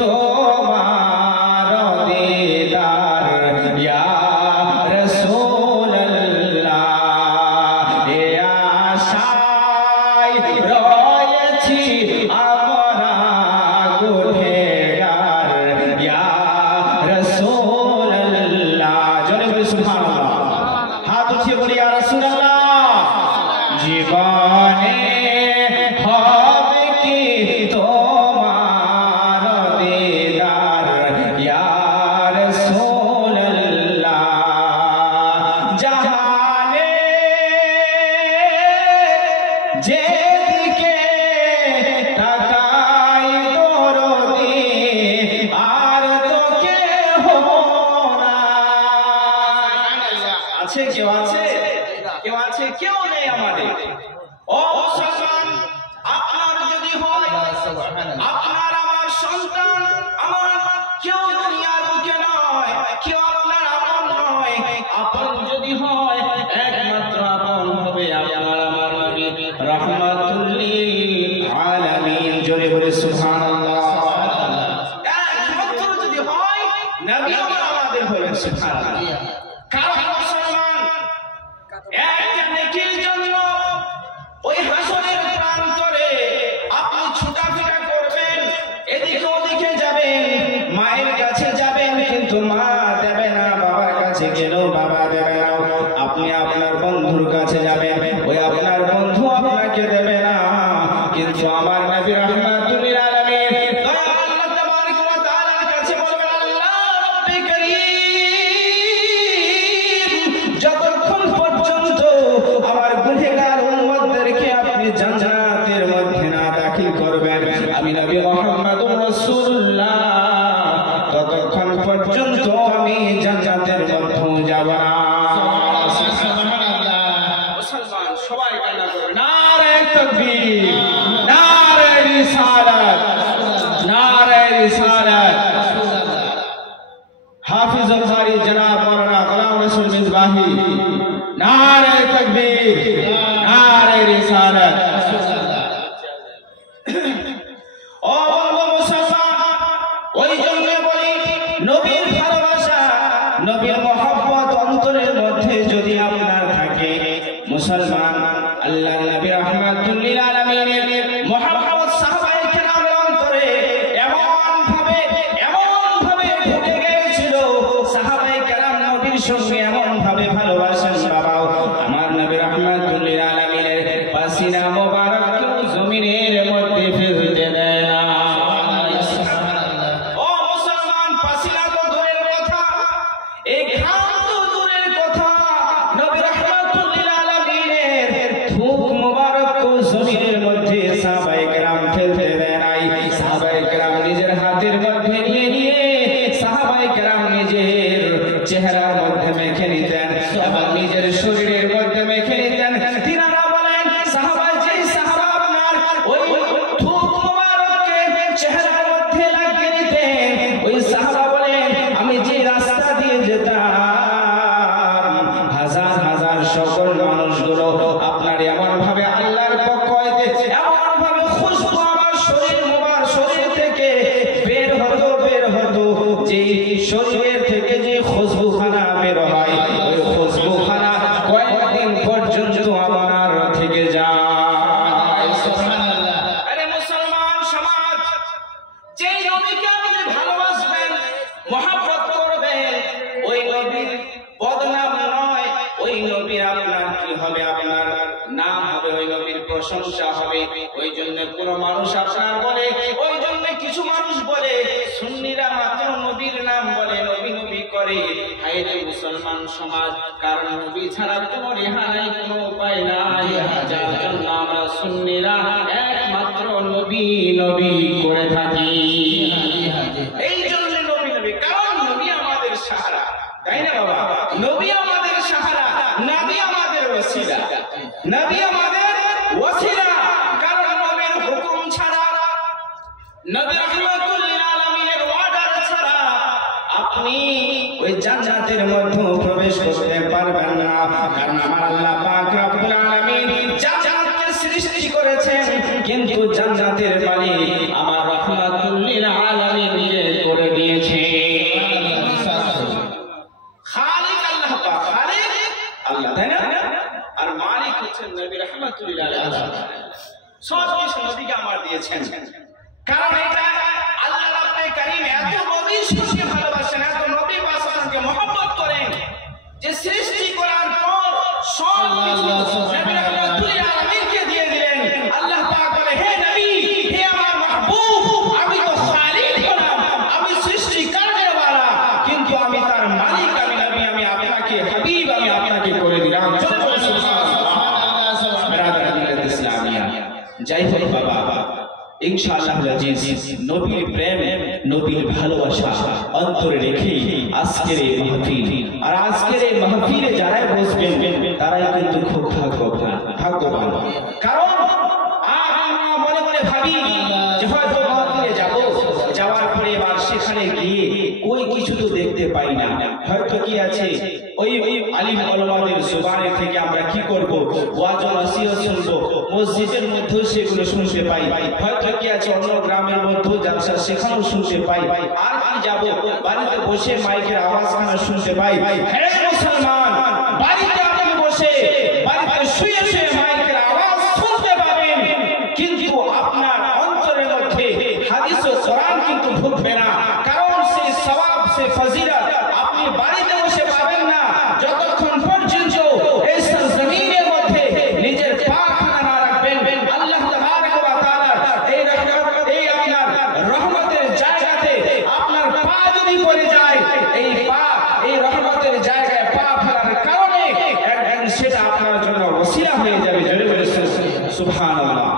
তোমার দিদার ইয়া রাসূলুল্লাহ এ আশায় রয়েছি আমরা গুনেহগার ইয়া রাসূলুল্লাহ জোরে বলি সুবহানাল্লাহ হাত উঠিয়ে বলি ইয়া রাসূলুল্লাহ জীবনে হবে কি তোমার দিদার ইয়া রাসূলুল্লাহ জাহানে যেদিকে তাকাই দরদি আর তো কেহ নাই আছে কেউ আছে কেউ আছে কেউ নেই আমাদের ও মুসলমান আপনার যদি হয় আপনার আমার সন্তান আমার কেউ দুনিয়ার বুকে নয় কেউ আপনার আপন নয় আপন যদি হয় একমাত্র আপন হবে আপনার আমার নবী রাহমাতুল লিল আলামিন জোরে বলে সুবহানাল্লাহ একমাত্র যদি হয় নবী আমার আমাদের হবেন সুবহানাল্লাহ কারণ মুসলমান একটা নেকির জন্য ওই হাসরের প্রান্তরে আপনি ছোটাফেরা করবেন এদিকে ওদিকে যাবেন মায়ের কাছে যাবেন কিন্তু মা দেবে না বাবার কাছে গেলেও বাবা দেবে না আপনি আপনার বন্ধুর কাছে যাবেন ওই আপনার বন্ধু আপনাকে দেবে না কিন্তু আমার নবী রাহমাতুল লিল আলামিন দয়াল আল্লাহ তাবারক ওয়া তাআলার কাছে বলবেন আল্লাহ রব্বে কারীম যতক্ষণ পর্যন্ত আমার গুনাহগার উম্মতদেরকে আপনি জান্নাতের মধ্যে না দাখিল করবেন আমি নবী মুহাম্মদুর রাসূলুল্লাহ ততক্ষণ পর্যন্ত আমি জান্নাতের মধ্যে যাব না সুবহানাল্লাহ মুসলমান সবাই কান্না করবে নারে তাকবীর নারে রিসালাত নারে রিসালাত হাফিজুল বারী জনাব মাওলানা গোলাম রসুল মিসবাহি নারে তাকবীর নারে রিসালাত ও মুসলমান ওই জন্য বলি নবীর ভালোবাসা নবীর মহব্বত অন্তরের মধ্যে যদি আপনার থাকে মুসলমান আল্লাহর নবী রাহমাতুল লিল আলামিনের মহব্বত সাহাবায়ে কেরামের অন্তরে এমন ভাবে ঢুকে গিয়েছিল সাহাবায়ে কেরাম নবীর সঙ্গে এমন ভাবে ভালোবাসেন বাবা আমার নবী রাহমাতুল লিল আলামিনের পাসিনা মোবারক কেউ জমিনের মধ্যে ফেলতে দেয় না ও মুসলমান পাসিনা তো দূরের কথা এই ঘাম তো দূরের কথা নবী রাহমাতুল লিল আলামিনের থুক মোবারক জমিনের মধ্যে সাহাবায়ে কেরাম ফেলতে দেয় নাই সাহাবায়ে কেরাম নিজের হাতের মধ্যে নিয়ে সাহাবায়ে কেরাম নিজের চেহারার মধ্যে মেখে নিতেন এবং নিজের শরীরের মধ্যে মেখে নিতেন তিনারা বলেন সাহাবা আপনার ওই থুক মোবারককে চেহারার মধ্যে লাগিয়ে নিতেন ওই সাহাবা বলেন আমি যে রাস্তা দিয়ে যেতাম হাজার হাজার সকল মানুষগুলো আপনার এমন ভাবে আল্লাহর পক্ষ হইতে এমন ভাবে খুশবু আমার শরীর থেকে বের হতো যে শরীরের থেকে যে খুশবুখানা বের হয় ওই খুশবুখানা কয়েকদিন পর্যন্ত আমার থেকে যায় সুবহানাল্লাহ আরে মুসলমান সমাজ যে নবীকে আপনি ভালোবাসবেন মহব্বত করবেন ওই নবীর বদনাম নয় ওই নবী আপনার কি হবে আপনার নাম হবে ওই নবীর প্রশংসা হবে ওই জন্য কোন মানুষ আপনার বলে ওই জন্য কিছু মানুষ বলে সুন্নিরা মাত্র নবীর নাম বলে নবী নবী করে হায়রে মুসলমান সমাজ কারণ নবী ছাড়া কোনো রেহা নাই কোনো উপায় নাই যার জন্য আমরা সুন্নিরা একমাত্র নবী নবী করে থাকি এই জন্য নবী কারণ নবী আমাদের সাহারা তাই না বাবা নবী আমাদের সাহারা নবী আমাদের ওসিলা নবী আমাদের ওসিলা কারণ নবীর হুকুম ছাড়া নবী রাহমাতুল লিল আলামিনের ওয়ার্ডার ছাড়া আপনি ওই জান্নাতের মধ্যে প্রবেশ করতে পারবেন না কারণ আমার আল্লাহ পাক রব্বুল আলামিন জান্নাতকে সৃষ্টি করেছেন কিন্তু জান্নাতের মালিক আমার রাহমাতুল লিল আলামিন দিয়েছেন। কারণ এটা আল্লাহ রাব্বুল কারীম এত নবী সৃষ্টি ভালোবাসেন, এত নবী পাশাকে মহব্বত করেন যে সৃষ্টি করার পর সব কিছু নবী রাহমাতুল আলামিনকে দিয়ে দিলেন। আল্লাহ পাক বলে, হে নবী, হে আমার মাহবুব, আমি তো খালিক হলাম, আমি সৃষ্টিকারকের ওয়ালা, কিন্তু আমি তার মালিক, আমি নবী, আমি আপনাকে হাবিব, আমি আপনাকে করে দিলাম। যাই হোক বাবা, ইনশাআল্লাহ আজিজ, নবীর প্রেম, নবীর ভালোবাসা অন্তরে রেখে আজকের এই মাহফিল, আর আজকের এই মাহফিলে যারাই বসবেন তারাই কিন্তু খুব ভাগ্যবান। কারণ আমরা মনে মনে ভাবি যে হয়তো মাহফিলে যাব, যাওয়ার পরে এবার সেখানে গিয়ে ওই কিছু তো দেখতে পাই না, হয়তো কি আছে ওই আলিম ওলামাদের জবানে থেকে আমরা কি করব, ওয়াজ ও নসিহত শুনবো, মসজিদের মধ্যেও সেগুলো শুনতে পাই, হয়তো কি আছে অন্য গ্রামের মধ্যেও জালসা সেখানেও শুনতে পাই, আর কি যাব বাড়িতে বসে মাইকের আওয়াজখানা শুনতে পাই। হে মুসলমান, বাড়িতে আপনি বসে বাড়িতে শুয়ে শুয়ে মাইকের আওয়াজ শুনতে পাবেন, কিন্তু আপনার অন্তরের মধ্যে হাদিস ও কোরআন কিন্তু ঢুকবে না। কারণ সেই সওয়াব, সেই ফজিলত আপনি বাড়িতে বসে পাবেন না যতক্ষণ পর্যন্ত এই জমিনের মধ্যে নিজের পা খানা না রাখবেন। আল্লাহ তাবারক ওয়া তাআলা এই রহমত, এই আপনার রহমতের জায়গাতে আপনার পা যদি পড়ে যায়, এই পা এই রহমতের জায়গায় পা ফেলার কারণে একদিন সেটা আপনার জন্য ওসিলা হয়ে যাবে। জোরে বলে সুবহানাল্লাহ।